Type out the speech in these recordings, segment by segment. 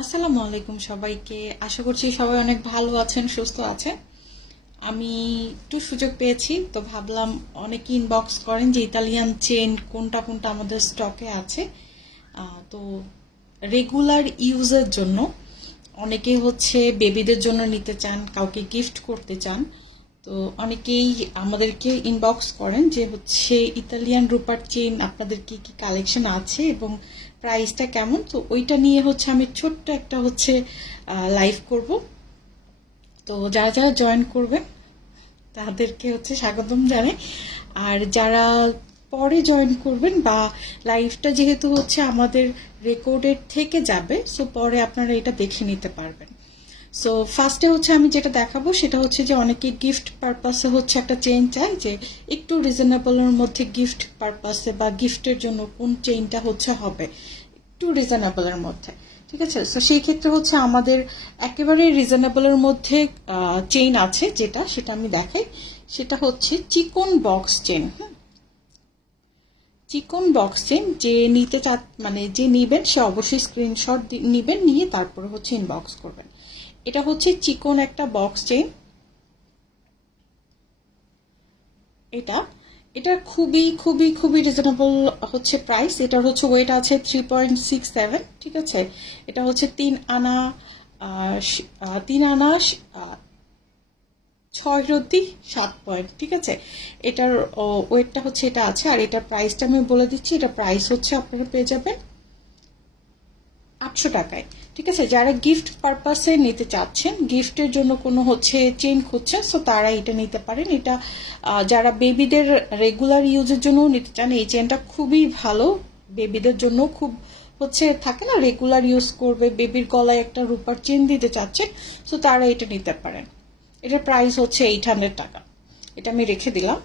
আসসালামু আলাইকুম সবাইকে। আশা করছি সবাই অনেক ভালো আছেন, সুস্থ আছেন। আমি একটু সুযোগ পেয়েছি, তো ভাবলাম অনেকে ইনবক্স করেন যে ইতালিয়ান চেন কোনটা কোনটা আমাদের স্টকে আছে। তো রেগুলার ইউজের জন্য অনেকে হচ্ছে বেবিদের জন্য নিতে চান, কাউকে গিফট করতে চান। তো অনেকেই আমাদেরকে ইনবক্স করেন যে হচ্ছে ইতালিয়ান রুপার চেন আপনাদের কি কি কালেকশন আছে এবং প্রাইসটা কেমন? তো ওইটা নিয়ে হচ্ছে আমি ছোট্ট একটা হচ্ছে লাইভ করব। তো যারা যারা জয়েন করবেন, তাদেরকে হচ্ছে স্বাগতম জানাই। আর যারা পরে জয়েন করবেন বা লাইভটা যেহেতু হচ্ছে আমাদের রেকর্ডের থেকে যাবে সো পরে আপনারা এটা দেখে নিতে পারবেন। সো ফার্স্টে হচ্ছে আমি যেটা দেখাবো, সেটা হচ্ছে যে অনেকে গিফট পারপাসে হচ্ছে একটা চেইন চাই যে একটু রিজনেবলের মধ্যে গিফট পারপাসে বা গিফটের জন্য কোন চেইনটা হচ্ছে হবে। একটু রিজনেবলের মধ্যে, ঠিক আছে? সো সেই ক্ষেত্রে হচ্ছে আমাদের একেবারে রিজনেবলের মধ্যে চেইন আছে যেটা, সেটা আমি দেখাই। সেটা হচ্ছে চিকন বক্স চেন চিকন বক্স চেন যে নিতে চা মানে যে নিবেন, সে অবশ্যই স্ক্রিনশট নিবেন, নিয়ে তারপরে হচ্ছে ইনবক্স করবেন। এটা হচ্ছে চিকন একটা বক্স চেন এটা এটা খুবই খুবই খুবই রিজনেবল হচ্ছে প্রাইস এটার হচ্ছে ওয়েট আছে থ্রি পয়েন্ট সিক্স সেভেন ঠিক আছে? এটা হচ্ছে তিন আনা তিন আনা ছয় রতি সাত পয়েন্ট ঠিক আছে? এটার ওয়েটটা হচ্ছে এটা আছে, আর এটার প্রাইসটা আমি বলে দিচ্ছি, এটা প্রাইস হচ্ছে আপনারা পেয়ে যাবেন আটশো টাকায়। ঠিক আছে? যারা গিফট পারপাসে নিতে চাচ্ছেন গিফটের জন্য কোনো হচ্ছে চেন খুঁজছেন সো তারা এটা নিতে পারেন। এটা যারা বেবিদের রেগুলার ইউজের জন্য নিতে চান, এই চেনটা খুবই ভালো। বেবিদের জন্য খুব হচ্ছে থাকে না রেগুলার ইউজ করবে বেবির গলায় একটা রূপার চেন দিতে চাচ্ছেন সো তারা এটা নিতে পারেন। এটার প্রাইস হচ্ছে এইট হান্ড্রেড টাকা। এটা আমি রেখে দিলাম।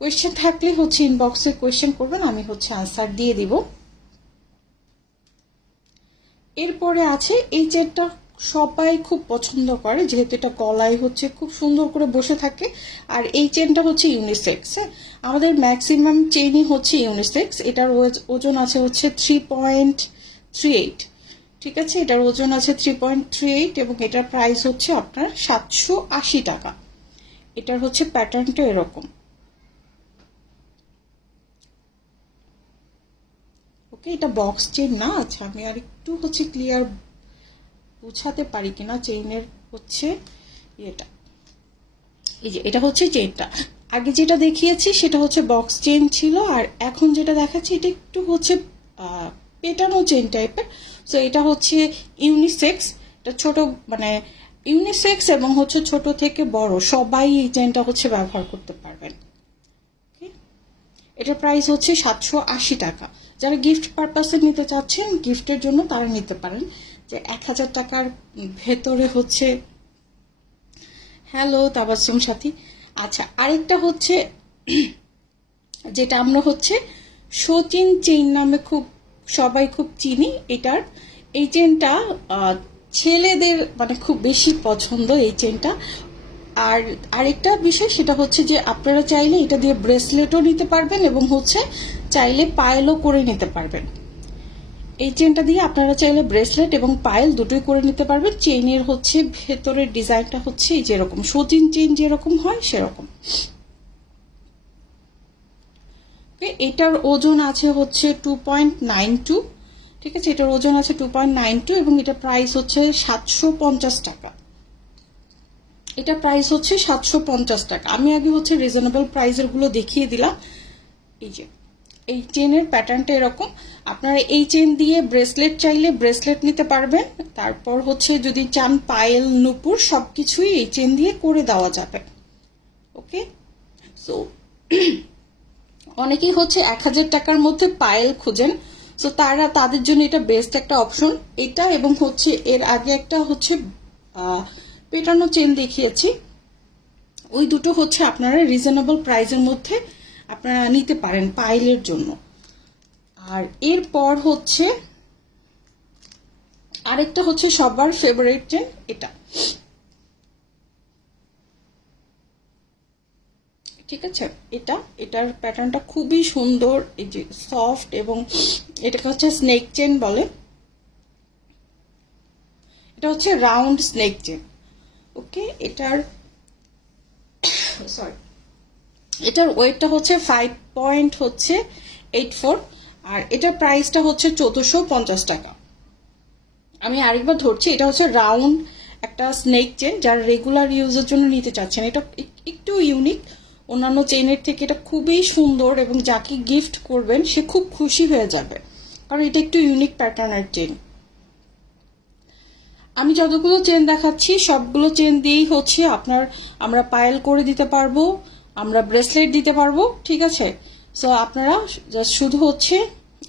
কোয়েশ্চেন থাকলে হচ্ছে ইনবক্সে কোয়েশ্চেন করবেন, আমি হচ্ছে আনসার দিয়ে দিব। এরপরে আছে এই চেনটা সবাই খুব পছন্দ করে, যেহেতু এটা গলায় হচ্ছে, খুব সুন্দর করে বসে থাকে। আর এই চেনটা হচ্ছে ইউনিসেক্স হ্যাঁ? আমাদের ম্যাক্সিমাম চেনই হচ্ছে ইউনিসেক্স এটার ওজন আছে হচ্ছে থ্রি পয়েন্ট থ্রি এইট ঠিক আছে? এটার ওজন আছে থ্রি পয়েন্ট থ্রি এইট এবং এটার প্রাইস হচ্ছে আপনার সাতশো আশি টাকা। এটার হচ্ছে প্যাটার্নটা এরকম। ওকে এটা বক্স চেন না আচ্ছা আমি আর একটু হচ্ছে ক্লিয়ার বুঝাতে পারি কিনা চেইনের হচ্ছে এটা এই যে, এটা হচ্ছে চেইনটা আগে যেটা দেখিয়েছি সেটা হচ্ছে বক্স চেইন ছিল, আর এখন যেটা দেখাচ্ছি এটা একটু হচ্ছে পেটানো চেইন টাইপের সো এটা হচ্ছে ইউনিসেক্স এটা ছোট মানে ইউনিসেক্স এবং হচ্ছে ছোট থেকে বড়, সবাই এই চেনটা হচ্ছে ব্যবহার করতে পারবেন? এটার প্রাইস হচ্ছে সাতশো আশি টাকা। যারা গিফট পারপাসে নিতে চাচ্ছেন গিফটের জন্য তারা নিতে পারেন। যে এক হাজার টাকার ভেতরে হচ্ছে, হ্যালো তাবাসুম সাথী। আচ্ছা আরেকটা হচ্ছে, যেটা আমরা হচ্ছে সচিন চেইন নামে খুব, সবাই খুব চিনি। এটার এই চেনটা ছেলেদের মানে খুব বেশি পছন্দ এই চেনটা আর আরেকটা বিষয় সেটা হচ্ছে যে আপনারা চাইলে এটা দিয়ে ব্রেসলেটও নিতে পারবেন এবং হচ্ছে চাইলে পায়েলও করে নিতে পারবেন। এই চেনটা দিয়ে আপনারা চাইলে ব্রেসলেট এবং পায়েল দুটোই করে নিতে পারবেন। চেইনের হচ্ছে ভেতরের ডিজাইনটা হচ্ছে এই যেরকম সচিন চেন যেরকম হয়, সেরকম। এটার ওজন আছে হচ্ছে টু পয়েন্ট নাইন টু ঠিক আছে, এটার ওজন আছে টু পয়েন্ট নাইন টু এবং এটা প্রাইস হচ্ছে সাতশো পঞ্চাশ টাকা। এটা প্রাইস হচ্ছে সাতশো পঞ্চাশ টাকা। আমি আগে হচ্ছে রিজনেবল প্রাইসেরগুলো দেখিয়ে দিলাম। এই যে। এই চেনের প্যাটার্নটা এরকম। আপনারা এই চেন দিয়ে ব্রেসলেট চাইলে ব্রেসলেট নিতে পারবেন। তারপর হচ্ছে যদি চান পায়েল নুপুর, সবকিছুই এই চেন দিয়ে করে দেওয়া যাবে। ওকে? সো অনেকেই হচ্ছে এক হাজার টাকার মধ্যে পায়েল খুঁজেন। সো তারা তাদের জন্য এটা বেস্ট একটা অপশন এটা এবং হচ্ছে এর আগে একটা হচ্ছে পেটানো চেন দেখিয়েছি। ওই দুটো হচ্ছে আপনারা রিজনেবল প্রাইসের মধ্যে আপনারা নিতে পারেন পাইলের জন্য। আর এরপর হচ্ছে, আরেকটা হচ্ছে সবার ফেভারিট চেন এটা। ঠিক আছে? এটা, এটার প্যাটার্নটা খুবই সুন্দর, এই যে সফট এবং এটাকে হচ্ছে স্নেক চেন বলে। এটা হচ্ছে রাউন্ড স্নেক চেন ওকে এটার সরি এটার ওয়েটটা হচ্ছে ফাইভ পয়েন্ট হচ্ছে এইট ফোর আর এটার প্রাইসটা হচ্ছে চোদ্দোশো পঞ্চাশ টাকা। আমি আরেকবার ধরছি, এটা হচ্ছে রাউন্ড একটা স্নেক চেন যার রেগুলার ইউজের জন্য নিতে চাচ্ছেন। এটা একটু ইউনিক অন্যান্য চেনের থেকে এটা খুবই সুন্দর এবং যাকে গিফট করবেন, সে খুব খুশি হয়ে যাবে। কারণ এটা একটু ইউনিক প্যাটার্নের চেন আমি যতগুলো চেন দেখাচ্ছি, সবগুলো চেন দিয়েই হচ্ছে আপনার, আমরা পায়েল করে দিতে পারব। আমরা ব্রেসলেট দিতে পারব, ঠিক আছে? সো আপনারা just শুধু হচ্ছে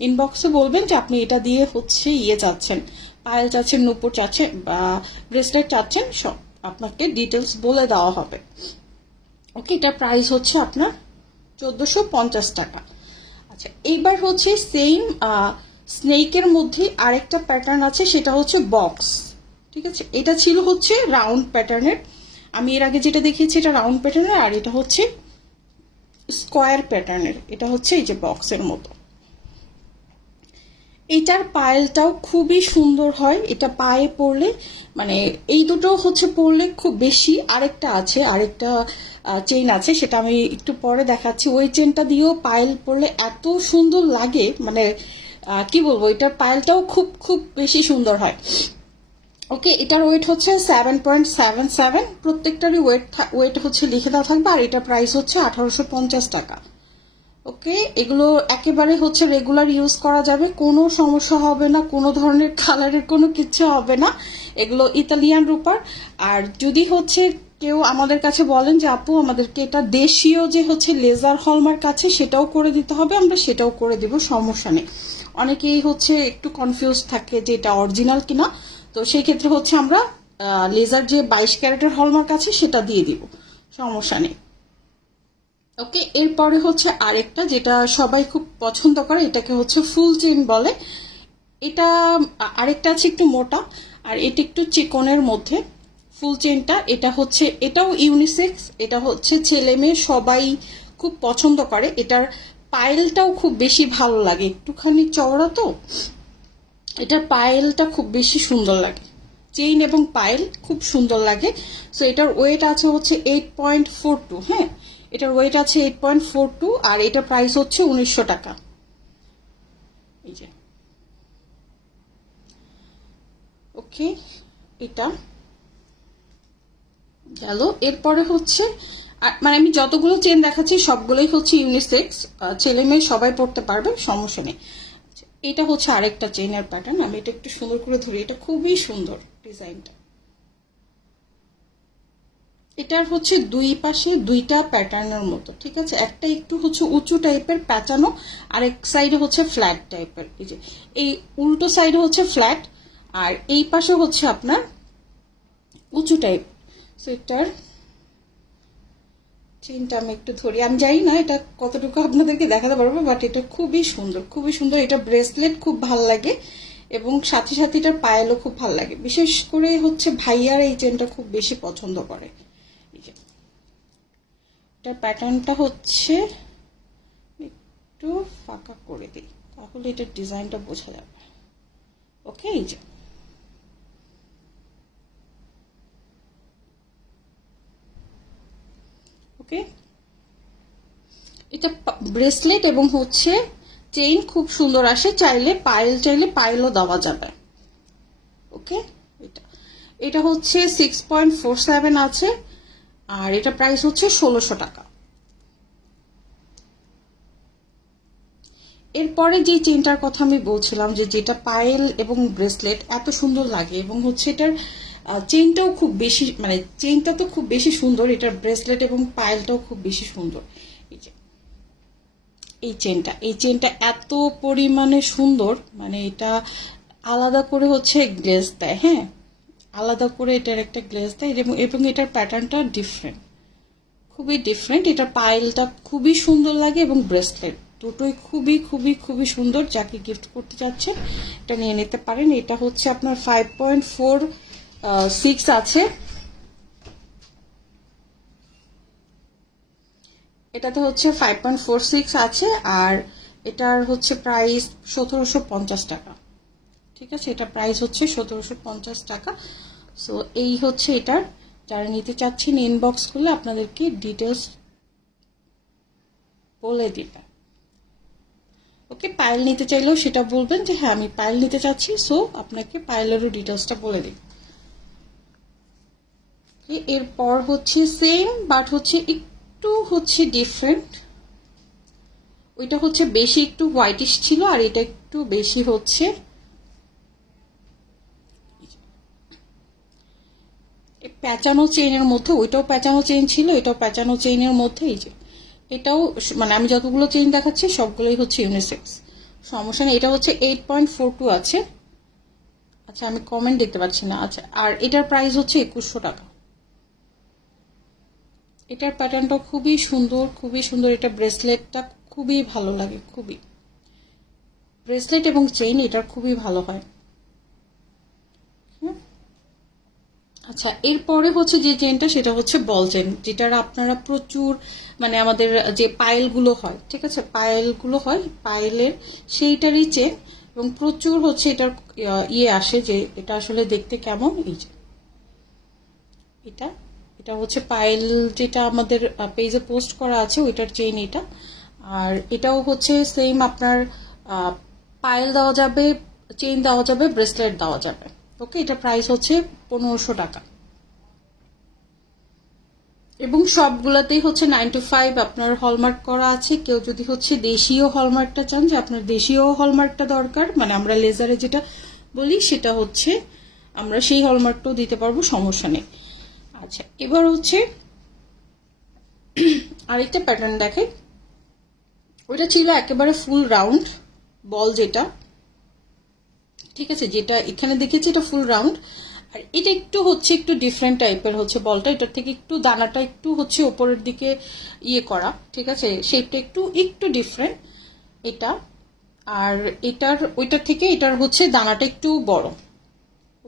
ইনবক্সে বলবেন যে আপনি এটা দিয়ে হচ্ছে ইয়ে চাচ্ছেন পায়েল চাচ্ছেন, নুপুর চাচ্ছেন বা ব্রেসলেট চাচ্ছেন, সব আপনাকে ডিটেলস বলে দেওয়া হবে। ওকে এটা প্রাইস হচ্ছে আপনার চোদ্দোশো পঞ্চাশ টাকা। আচ্ছা এইবার হচ্ছে সেম স্নেকের মধ্যে আরেকটা প্যাটার্ন আছে, সেটা হচ্ছে বক্স ঠিক আছে? এটা ছিল হচ্ছে রাউন্ড প্যাটার্নের আমি এর আগে যেটা দেখিয়েছি এটা রাউন্ড প্যাটার্নের আর এটা হচ্ছে স্কোয়ার প্যাটার্নের এটা হচ্ছে এই যে বক্সের মতো। এটার পায়েলটাও খুবই সুন্দর হয়। এটা পায়ে পরলে মানে এই দুটো হচ্ছে পরলে খুব বেশি আরেকটা আছে, আরেকটা চেইন আছে, সেটা আমি একটু পরে দেখাচ্ছি। ওই চেনটা দিয়েও পায়েল পরলে এত সুন্দর লাগে মানে কি বলব, এটার পায়েলটাও খুব খুব বেশি সুন্দর হয়। ওকে এটার ওয়েট হচ্ছে সেভেন পয়েন্ট সেভেন সেভেন প্রত্যেকটারই ওয়েট ওয়েট হচ্ছে লিখে দেওয়া থাকবে, আর এটার প্রাইস হচ্ছে আঠারোশো পঞ্চাশ টাকা। ওকে এগুলো একেবারে হচ্ছে রেগুলার ইউজ করা যাবে। কোনো সমস্যা হবে না, কোনো ধরনের কালারের কোনো কিচ্ছু হবে না। এগুলো ইতালিয়ান রূপার। আর যদি হচ্ছে কেউ আমাদের কাছে বলেন যে, আপু, আমাদেরকে এটা দেশীয় যে হচ্ছে লেজার হলমার্ক আছে, সেটাও করে দিতে হবে, আমরা সেটাও করে দিব, সমস্যা নেই। অনেকেই হচ্ছে একটু কনফিউজ থাকে যে এটা অরিজিনাল কিনা। তো সেই ক্ষেত্রে হচ্ছে আমরা লেজার যে বাইশ ক্যারেটের হলমার্ক আছে সেটা দিয়ে দিব। সমস্যা নেই। ওকে, এরপরে হচ্ছে আরেকটা যেটা সবাই খুব পছন্দ করে, এটাকে হচ্ছে ফুল চেন বলে। এটা আরেকটা আছে একটু মোটা, আর এটা একটু চিকনের মধ্যে। ফুল চেনটা এটা হচ্ছে, এটাও ইউনিসেক্স এটা হচ্ছে ছেলে মেয়ে সবাই খুব পছন্দ করে। এটার পায়েলটাও খুব বেশি ভালো লাগে। একটুখানি চওড়া তো? এটার পায়েলটা খুব বেশি সুন্দর লাগে। চেইন এবং পায়েল খুব সুন্দর লাগে। সো এটার ওয়েট আছে হচ্ছে এইট পয়েন্ট ফোর টু হ্যাঁ? এটার ওয়েট আছে এইট পয়েন্ট ফোর টু আর এটার প্রাইস হচ্ছে উনিশশো টাকা। এই যে। ওকে এটা গেল। এরপরে হচ্ছে মানে আমি যতগুলো চেন দেখাচ্ছি সবগুলোই হচ্ছে ইউনিসেক্স ছেলে মেয়ে সবাই পড়তে পারবে, সমস্যা নেই। এটা হচ্ছে আরেকটা চেনের প্যাটার্ন আমি এটা একটু সুন্দর করে ধরি। এটা খুবই সুন্দর ডিজাইনটা। এটার হচ্ছে দুই পাশে দুইটা প্যাটার্নের মতো, ঠিক আছে? একটা একটু হচ্ছে উঁচু টাইপের প্যাঁচানো আর এক সাইডে হচ্ছে ফ্ল্যাট টাইপের এই যে, এই উল্টো সাইডে হচ্ছে ফ্ল্যাট আর এই পাশে হচ্ছে আপনার উঁচু টাইপ সো এটার চেনটা আমি একটু ধরি। আমি জানি না এটা কতটুকু আপনাদেরকে দেখাতে পারব বাট এটা খুবই সুন্দর খুবই সুন্দর। এটা ব্রেসলেট খুব ভালো লাগে এবং সাথে সাথে এটার পায়েলও খুব ভালো লাগে। বিশেষ করে হচ্ছে ভাইয়ার এই চেনটা খুব বেশি পছন্দ করে। এটার প্যাটার্নটা হচ্ছে একটু ফাঁকা করে দিই, তাহলে এটার ডিজাইনটা বোঝা যাবে। ওকে এই যে। ওকে? এটা ব্রেসলেট এবং হচ্ছে চেইন খুব সুন্দর আসে, চাইলে পায়েল চাইলে পায়েলও দেওয়া যাবে। ওকে? এটা এটা হচ্ছে সিক্স পয়েন্ট ফোর সেভেন আছে, আর এটা প্রাইস হচ্ছে ষোলোশো টাকা। এরপরে যে চেনটার কথা আমি বলছিলাম যে যেটা পায়েল এবং ব্রেসলেট এত সুন্দর লাগে এবং হচ্ছে এটার চেনটাও খুব বেশি মানে চেনটা তো খুব বেশি সুন্দর, এটার ব্রেসলেট এবং পায়েলটাও খুব বেশি সুন্দর। এই যে, এই চেনটা এই চেনটা এত পরিমাণে সুন্দর মানে এটা আলাদা করে হচ্ছে গ্লেজ দেয় হ্যাঁ? আলাদা করে এটার একটা গ্লেজ দেয়, এবং এবং এটার প্যাটার্নটা ডিফারেন্ট খুবই ডিফারেন্ট এটার পায়েলটা খুবই সুন্দর লাগে এবং ব্রেসলেট দুটোই খুবই খুবই খুবই সুন্দর, যাকে গিফট করতে চাচ্ছেন, এটা নিয়ে নিতে পারেন। এটা হচ্ছে আপনার ফাইভ পয়েন্ট ফোর সিক্স আছে। এটাতে হচ্ছে ফাইভ পয়েন্ট ফোর সিক্স আছে আর এটার হচ্ছে প্রাইস সতেরোশো পঞ্চাশ টাকা। ঠিক আছে? এটা প্রাইস হচ্ছে সতেরোশো পঞ্চাশ টাকা। সো এই হচ্ছে এটার। যারা নিতে চাচ্ছেন ইনবক্স করলে আপনাদেরকে ডিটেলস বলে দিবে ওকে পায়েল নিতে চাইলেও সেটা বলবেন যে হ্যাঁ আমি পায়েল নিতে চাচ্ছি। সো আপনাকে পায়েলেরও ডিটেলসটা বলে দিই এরপর হচ্ছে সেম বাট হচ্ছে একটু হচ্ছে ডিফারেন্ট ওইটা হচ্ছে বেশি একটু হোয়াইটিশ ছিল, আর এটা একটু বেশি হচ্ছে। প্যাঁচানো চেইনের মধ্যে, ওইটাও প্যাঁচানো চেইন ছিল, এটাও প্যাঁচানো চেইনের মধ্যে, এই যে। এটাও মানে আমি যতগুলো চেইন দেখাচ্ছি, সবগুলোই হচ্ছে ইউনিসেক্স সমস্যা নেই, এটা হচ্ছে এইট পয়েন্ট ফোর টু আছে। আচ্ছা আমি কমেন্ট দেখতে পাচ্ছি না। আচ্ছা আর এটার প্রাইস হচ্ছে একুশশো টাকা। এটার প্যাটার্নটা খুবই সুন্দর খুবই সুন্দর। এটা ব্রেসলেটটা খুবই ভালো লাগে, খুবই। ব্রেসলেট এবং চেইন এটার খুবই ভালো হয়। আচ্ছা এরপরে হচ্ছে যে চেনটা সেটা হচ্ছে বল চেন যেটার আপনারা প্রচুর মানে আমাদের যে পায়েলগুলো হয়, ঠিক আছে? পায়েলগুলো হয়, পায়েলের সেইটারই চেন এবং প্রচুর হচ্ছে এটার ইয়ে আসে যে এটা আসলে দেখতে কেমন? এই যে। এটা এটা হচ্ছে পায়েল যেটা আমাদের পেজে পোস্ট করা আছে, ওইটার চেইন এটা। আর এটাও হচ্ছে সেম আপনার পায়েল দেওয়া যাবে চেইন দেওয়া যাবে ব্রেসলেট দেওয়া যাবে। ওকে এটা প্রাইস হচ্ছে পনেরোশো টাকা। এবং সবগুলাতেই হচ্ছে নাইন টু ফাইভ আপনার হলমার্ক করা আছে। কেউ যদি হচ্ছে দেশীয় হলমার্কটা চান, যে আপনার দেশীয় হলমার্কটা দরকার মানে আমরা লেজারে যেটা বলি, সেটা হচ্ছে আমরা সেই হলমার্কটাও দিতে পারব, সমস্যা নেই। আচ্ছা এবার হচ্ছে আরেকটা প্যাটার্ন দেখে। ওইটা ছিল একেবারে ফুল রাউন্ড বল যেটা। ঠিক আছে, যেটা এখানে দেখেছি এটা ফুল রাউন্ড আর এটা একটু হচ্ছে একটু ডিফারেন্ট টাইপের হচ্ছে বলটা এটার থেকে একটু দানাটা একটু হচ্ছে ওপরের দিকে ইয়ে করা, ঠিক আছে? শেপটা একটু একটু ডিফারেন্ট এটা। আর এটার, ওইটার থেকে এটার হচ্ছে দানাটা একটু বড়।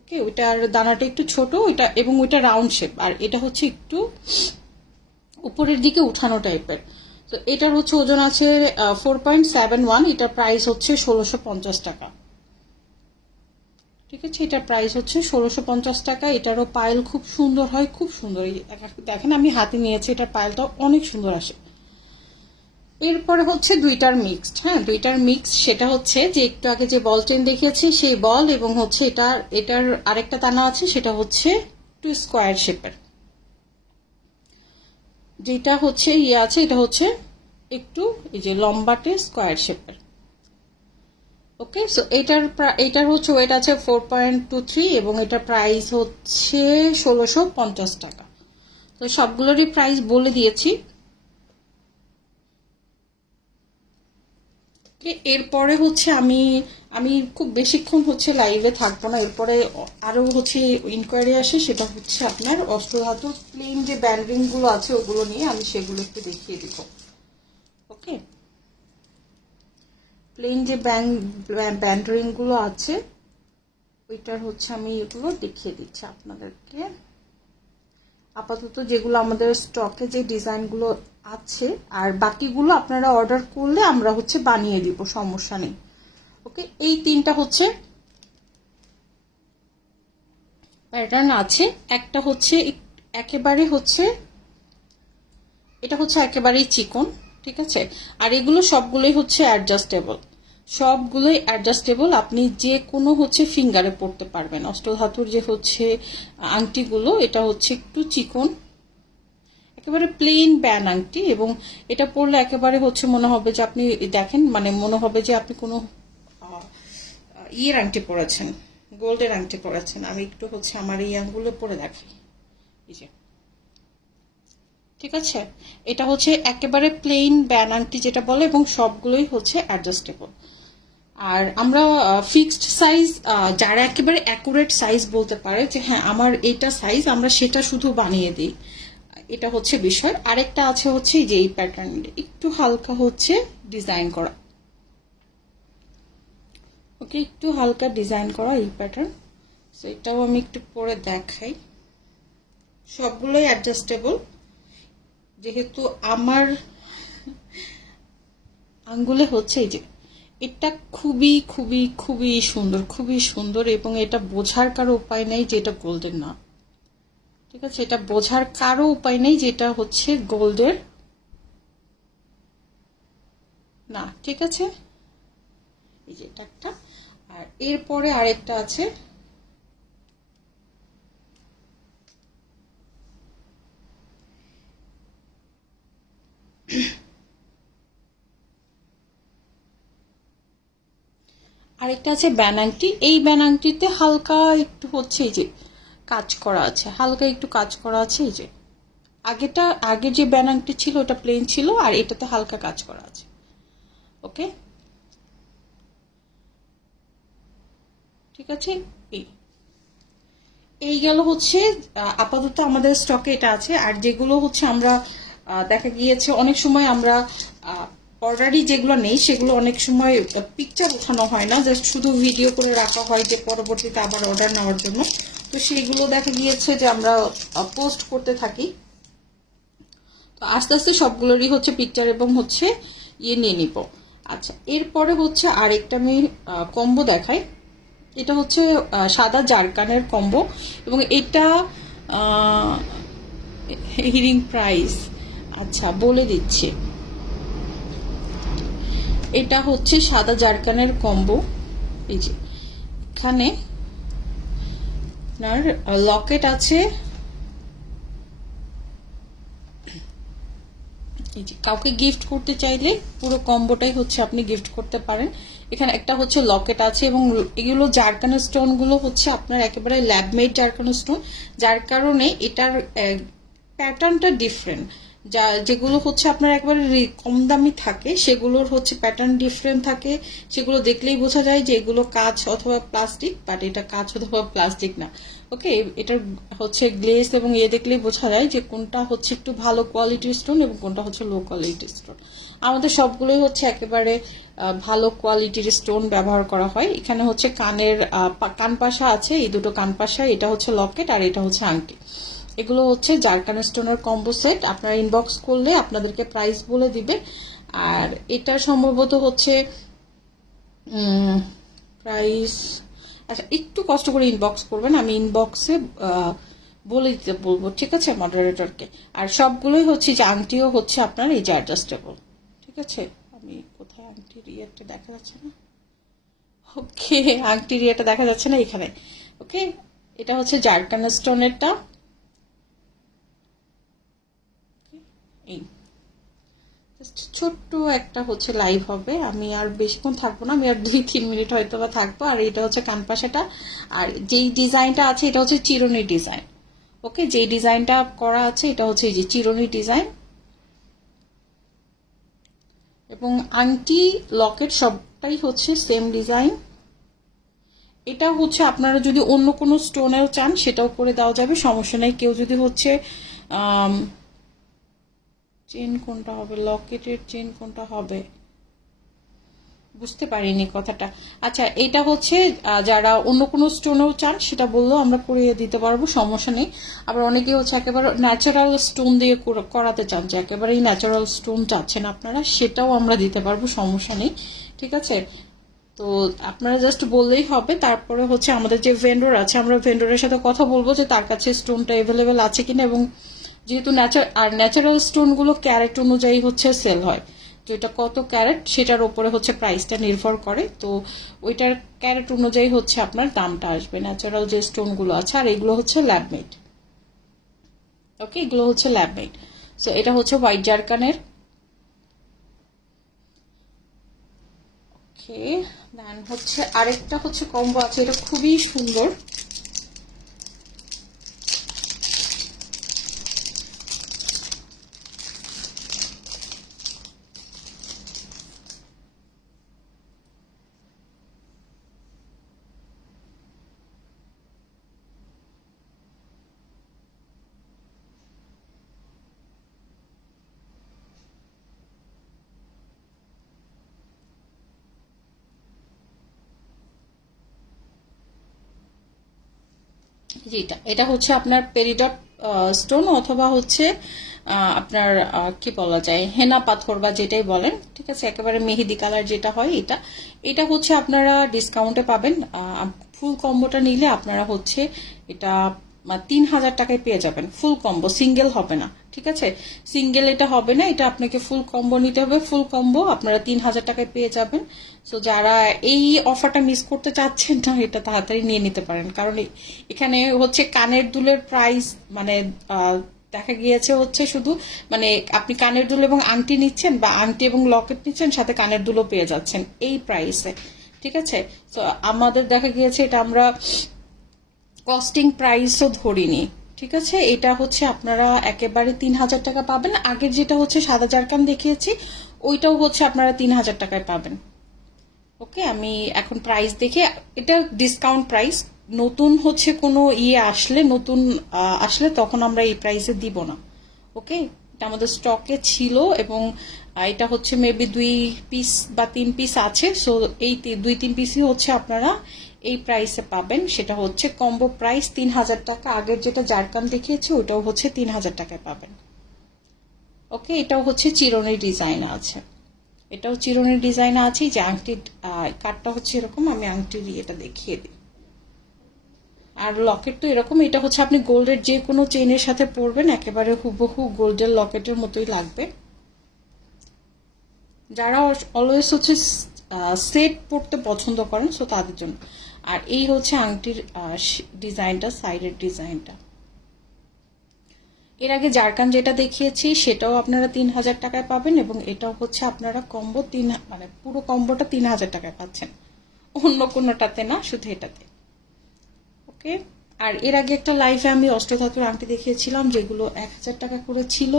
ওকে ওইটার দানাটা একটু ছোট, ওইটা এবং ওইটা রাউন্ড শেপ আর এটা হচ্ছে একটু উপরের দিকে উঠানো টাইপের তো এটার হচ্ছে ওজন আছে ফোর পয়েন্ট সেভেন ওয়ান এটার প্রাইস হচ্ছে ষোলোশো পঞ্চাশ টাকা। ঠিক আছে? এটার প্রাইস হচ্ছে ষোলোশো পঞ্চাশ টাকা, এটারও পায়েল খুব সুন্দর হয়, খুব সুন্দর। দেখেন আমি হাতে নিয়েছি, এটার পায়েলটা অনেক সুন্দর আসে। এরপরে হচ্ছে দুইটার মিক্সড হ্যাঁ? দুইটার মিক্স সেটা হচ্ছে যে একটু আগে যে বল চেন দেখিয়েছি, সেই বল এবং হচ্ছে এটার এটার আরেকটা দানা আছে, সেটা হচ্ছে টু স্কোয়ার শেপের যেটা হচ্ছে ইয়ে আছে, এটা হচ্ছে একটু এই যে লম্বাটে স্কোয়ার শেপের ওকে সো এটার এটার হচ্ছে ওয়েট আছে ফোর পয়েন্ট টু থ্রি এবং এটার প্রাইস হচ্ছে ষোলোশো পঞ্চাশ টাকা। তো সবগুলোরই প্রাইস বলে দিয়েছি। এরপরে হচ্ছে আমি আমি খুব বেশিক্ষণ হচ্ছে লাইভে থাকব না। এরপরে আরও হচ্ছে ইনকোয়ারি আসে, সেটা হচ্ছে আপনার অস্ত্রধাতুর প্লেন যে ব্যান্ডিংগুলো আছে, ওগুলো নিয়ে আমি সেগুলো একটু দেখিয়ে দিব। ওকে? প্লেন যে ব্যান্ডরিংগুলো আছে, ওইটার হচ্ছে আমি এগুলো দেখিয়ে দিচ্ছি আপনাদেরকে। আপাতত যেগুলো আমাদের স্টকে যে ডিজাইনগুলো আছে, আর বাকিগুলো আপনারা অর্ডার করলে আমরা হচ্ছে বানিয়ে দিব, সমস্যা নেই। ওকে এই তিনটা হচ্ছে প্যাটার্ন আছে। একটা হচ্ছে একেবারে হচ্ছে, এটা হচ্ছে একেবারেই চিকন, ঠিক আছে? আর এগুলো সবগুলোই হচ্ছে অ্যাডজাস্টেবল সবগুলোই অ্যাডজাস্টেবল আপনি যে কোনো হচ্ছে ফিঙ্গারে পড়তে পারবেন। অষ্টধাতুর যে হচ্ছে আংটিগুলো, এটা হচ্ছে একটু চিকন। একেবারে প্লেন ব্যান আংটি এবং এটা পরলে একেবারে হচ্ছে মনে হবে যে আপনি দেখেন মানে মনে হবে যে আপনি কোনো ইয়ের আংটি পরেছেন, গোল্ডের আংটি পরেছেন। আমি একটু হচ্ছে আমার এই আঙ্গুলে পরে দেখি। এই যে। ঠিক আছে? এটা হচ্ছে একেবারে প্লেন ব্যান আংটি যেটা বলে এবং সবগুলোই হচ্ছে অ্যাডজাস্টেবল আর আমরা ফিক্সড সাইজ যারা একেবারে অ্যাকুরেট সাইজ বলতে পারে যে হ্যাঁ আমার এটা সাইজ আমরা সেটা শুধু বানিয়ে দিই। এটা হচ্ছে বিষয়। আরেকটা আছে হচ্ছে যে এই প্যাটার্ন একটু হালকা হচ্ছে ডিজাইন করা। ওকে একটু হালকা ডিজাইন করা এই প্যাটার্ন সো এটাও আমি একটু পরে দেখাই। সবগুলোই অ্যাডজাস্টেবল যেহেতু আমার আঙ্গুলে হচ্ছে এই যে, এটা খুবই খুবই খুবই সুন্দর খুবই সুন্দর এবং এটা বোঝার কারও উপায় নেই যে এটা গোল্ডের না। ঠিক আছে, এটা বোঝার কারও উপায় নেই যেটা হচ্ছে গোল্ডের না, ঠিক আছে? এই যে এটা একটা। আর এরপরে আরেকটা আছে। আরেকটা আছে ব্যানাংটি এই ব্যানাংটিতে হালকা একটু হচ্ছে এই যে কাজ করা আছে। হালকা একটু কাজ করা আছে, এই যে। আগেটা, আগে যে ব্যানাংটি ছিল, ওটা প্লেন ছিল, আর এটাতে হালকা কাজ করা আছে। ওকে? ঠিক আছে? এই। এই গেল হচ্ছে আপাতত আমাদের স্টকে এটা আছে। আর যেগুলো হচ্ছে আমরা দেখা গিয়েছে, অনেক সময় আমরা অর্ডারই যেগুলো নেই, সেগুলো অনেক সময় পিকচার ওঠানো হয় না। জাস্ট শুধু ভিডিও করে রাখা হয় যে পরবর্তীতে আবার অর্ডার নেওয়ার জন্য। তো সেইগুলো দেখা গিয়েছে যে আমরা পোস্ট করতে থাকি। তো আস্তে আস্তে সবগুলোরই হচ্ছে পিকচার এবং হচ্ছে ইয়ে নিয়ে নিব। আচ্ছা এরপরে হচ্ছে আরেকটা আমি কম্বো দেখাই। এটা হচ্ছে সাদা জারকানের কম্বো এবং এটা হিরিং প্রাইস আচ্ছা বলে দিচ্ছি। এটা হচ্ছে সাদা জারকানের কম্বো এই যে, এখানে আপনার লকেট আছে। কাউকে গিফট করতে চাইলে পুরো কম্বোটাই হচ্ছে আপনি গিফট করতে পারেন। এখানে একটা হচ্ছে লকেট আছে এবং এগুলো জারকানো স্টোনগুলো হচ্ছে আপনার একেবারে ল্যাবমেড জারকানো স্টোন যার কারণে এটার প্যাটার্নটা ডিফারেন্ট যা, যেগুলো হচ্ছে আপনার একবারে কম দামি থাকে, সেগুলোর হচ্ছে প্যাটার্ন ডিফারেন্ট থাকে, সেগুলো দেখলেই বোঝা যায় যে এগুলো কাঁচ অথবা প্লাস্টিক বাট এটা কাঁচ অথবা প্লাস্টিক না। ওকে এটার হচ্ছে গ্লেস এবং ইয়ে দেখলেই বোঝা যায় যে কোনটা হচ্ছে একটু ভালো কোয়ালিটির স্টোন এবং কোনটা হচ্ছে লো কোয়ালিটির স্টোন আমাদের সবগুলোই হচ্ছে একেবারে ভালো কোয়ালিটির স্টোন ব্যবহার করা হয়। এখানে হচ্ছে কানের কানপাশা আছে, এই দুটো কানপাশা এটা হচ্ছে লকেট আর এটা হচ্ছে আংটি। এগুলো হচ্ছে জারকান স্টোনের কম্বো সেট। আপনারা ইনবক্স করলে আপনাদেরকে প্রাইস বলে দিবে। আর এটা সম্ভবত হচ্ছে প্রাইস আচ্ছা একটু কষ্ট করে ইনবক্স করবেন। আমি ইনবক্সে বলে দিতে বলব, ঠিক আছে মডারেটরকে আর সবগুলোই হচ্ছে যে আংটিও হচ্ছে আপনার এই যে অ্যাডজাস্টেবল ঠিক আছে? আমি কোথায় আংটির ইয়েটা দেখা যাচ্ছে না? ওকে আংটির ইয়েটা দেখা যাচ্ছে না এখানে। ওকে এটা হচ্ছে জারকান স্টোনেরটা এই জাস্ট ছোট্ট একটা হচ্ছে লাইভ হবে। আমি আর বেশিক্ষণ থাকব না, আমি আর দুই, তিন মিনিট হয়তো বা থাকব। আর এটা হচ্ছে কানপাশাটা। আর যেই ডিজাইনটা আছে, এটা হচ্ছে চিরুনি ডিজাইন ওকে যেই ডিজাইনটা করা আছে, এটা হচ্ছে এই যে চিরুনি ডিজাইন এবং আংটি, লকেট সবটাই হচ্ছে সেম ডিজাইন এটা হচ্ছে আপনারা যদি অন্য কোনো স্টোনেও চান, সেটাও করে দেওয়া যাবে। সমস্যা নেই। কেউ যদি হচ্ছে চেন কোনটা হবে লকেটের চেন কোনটা হবে? বুঝতে পারিনি কথাটা। আচ্ছা এটা হচ্ছে যারা অন্য কোনো স্টোনও চান, সেটা বললেও আমরা করিয়ে দিতে পারব, সমস্যা নেই। আবার অনেকে হচ্ছে একেবারে ন্যাচারাল স্টোন দিয়ে করাতে চান, যে একেবারেই ন্যাচারাল স্টোন চাচ্ছেন আপনারা, সেটাও আমরা দিতে পারব, সমস্যা নেই, ঠিক আছে? তো আপনারা জাস্ট বললেই হবে, তারপরে হচ্ছে আমাদের যে ভেন্ডর আছে, আমরা ভেন্ডরের সাথে কথা বলব যে তার কাছে স্টোনটা এভেলেবেল আছে কিনা এবং যেহেতু ন্যাচার আর ন্যাচারাল স্টোনগুলো ক্যারেট অনুযায়ী হচ্ছে সেল হয়। তো এটা কত ক্যারেট সেটার উপরে হচ্ছে প্রাইসটা নির্ভর করে। তো ওইটার ক্যারেট অনুযায়ী হচ্ছে আপনার দামটা আসবে। ন্যাচারাল যে স্টোনগুলো আছে, আর এগুলো হচ্ছে ল্যাবমেড ওকে এগুলো হচ্ছে ল্যাবমেড সো এটা হচ্ছে হোয়াইট জারকানের ওকে দেন হচ্ছে আরেকটা হচ্ছে কম্বো আছে। এটা খুবই সুন্দর। যেটা, এটা হচ্ছে আপনার পেরিডট স্টোন অথবা হচ্ছে আপনার কি বলা যায়, হেনা পাথর বা যেটাই বলেন, ঠিক আছে, একেবারে মেহেদি কালার যেটা হয় এটা এটা হচ্ছে আপনারা ডিসকাউন্টে পাবেন ফুল কম্বোটা নিলে আপনারা হচ্ছে এটা তিন হাজার টাকায় পেয়ে যাবেন। ফুল কম্বো সিঙ্গেল হবে না, ঠিক আছে? সিঙ্গেল এটা হবে না, এটা আপনাকে ফুল কম্বো নিতে হবে। ফুল কম্বো আপনারা তিন হাজার টাকায় পেয়ে যাবেন। সো যারা এই অফারটা মিস করতে চাচ্ছেন না, এটা তাড়াতাড়ি নিয়ে নিতে পারেন। কারণ এখানে হচ্ছে কানের দুলের প্রাইস মানে দেখা গিয়েছে হচ্ছে শুধু মানে আপনি কানের দুল এবং আংটি নিচ্ছেন বা আংটি এবং লকেট নিচ্ছেন, সাথে কানের দুলও পেয়ে যাচ্ছেন এই প্রাইসে ঠিক আছে? তো আমাদের দেখা গিয়েছে এটা আমরা কস্টিং প্রাইসও ধরিনি, ঠিক আছে? এটা হচ্ছে আপনারা একেবারে তিন হাজার টাকা পাবেন। আগের যেটা হচ্ছে সাত হাজার জারকান দেখিয়েছি, ওইটাও হচ্ছে আপনারা তিন হাজার টাকায় পাবেন। ওকে, আমি এখন প্রাইস দেখে, এটা ডিসকাউন্ট প্রাইস নতুন হচ্ছে কোনো ইয়ে আসলে, নতুন আসলে তখন আমরা এই প্রাইসে দিব না। ওকে? এটা আমাদের স্টকে ছিল এবং এটা হচ্ছে মেবি দুই পিস বা তিন পিস আছে সো এই দুই তিন পিসই হচ্ছে আপনারা এই প্রাইসে পাবেন। সেটা হচ্ছে কম্বো প্রাইস তিন হাজার টাকা। আগের যেটা জারকান দেখিয়েছে, ওটাও হচ্ছে তিন হাজার টাকায় পাবেন। ওকে এটাও হচ্ছে চিরনের ডিজাইন আছে। এটাও চিরনের ডিজাইন আছে। যে আংটির কাঠটা হচ্ছে এরকম, আমি আংটির এটা দেখিয়ে দিই। আর লকেট তো এরকম, এটা হচ্ছে আপনি গোল্ডের যে কোনো চেইনের সাথে পরবেন, একেবারে হুবহু গোল্ডের লকেটের মতোই লাগবে। যারা অলওয়েজ হচ্ছে সেট পড়তে পছন্দ করেন সো তাদের জন্য। আর এই হচ্ছে আংটির ডিজাইনটা সাইডের ডিজাইনটা। এর আগে জারকান যেটা দেখিয়েছি, সেটাও আপনারা তিন হাজার টাকায় পাবেন এবং এটাও হচ্ছে আপনারা কম্বো তিন মানে পুরো কম্বোটা তিন হাজার টাকায় পাচ্ছেন। অন্য কোনোটাতে না, শুধু এটাতে। ওকে আর এর আগে একটা লাইভে আমি অষ্টধাতুর আংটি দেখিয়েছিলাম, যেগুলো এক হাজার টাকা করে ছিল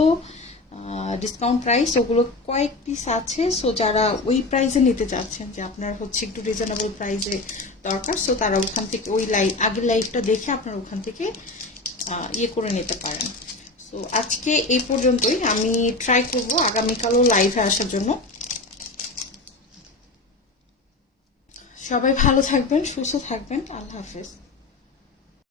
ডিসকাউন্ট প্রাইস ওগুলো কয়েক পিস আছে। সো যারা ওই প্রাইসে নিতে চাচ্ছেন যে আপনার হচ্ছে একটু রিজনেবল প্রাইসে দরকার সো তারা ওখান থেকে ওই লাইভ আগের লাইভটা দেখে আপনারা ওখান থেকে ইয়ে করে নিতে পারেন। সো আজকে এই পর্যন্তই। আমি ট্রাই করব আগামীকালও লাইভে আসার জন্য। সবাই ভালো থাকবেন, সুস্থ থাকবেন। আল্লাহ হাফেজ।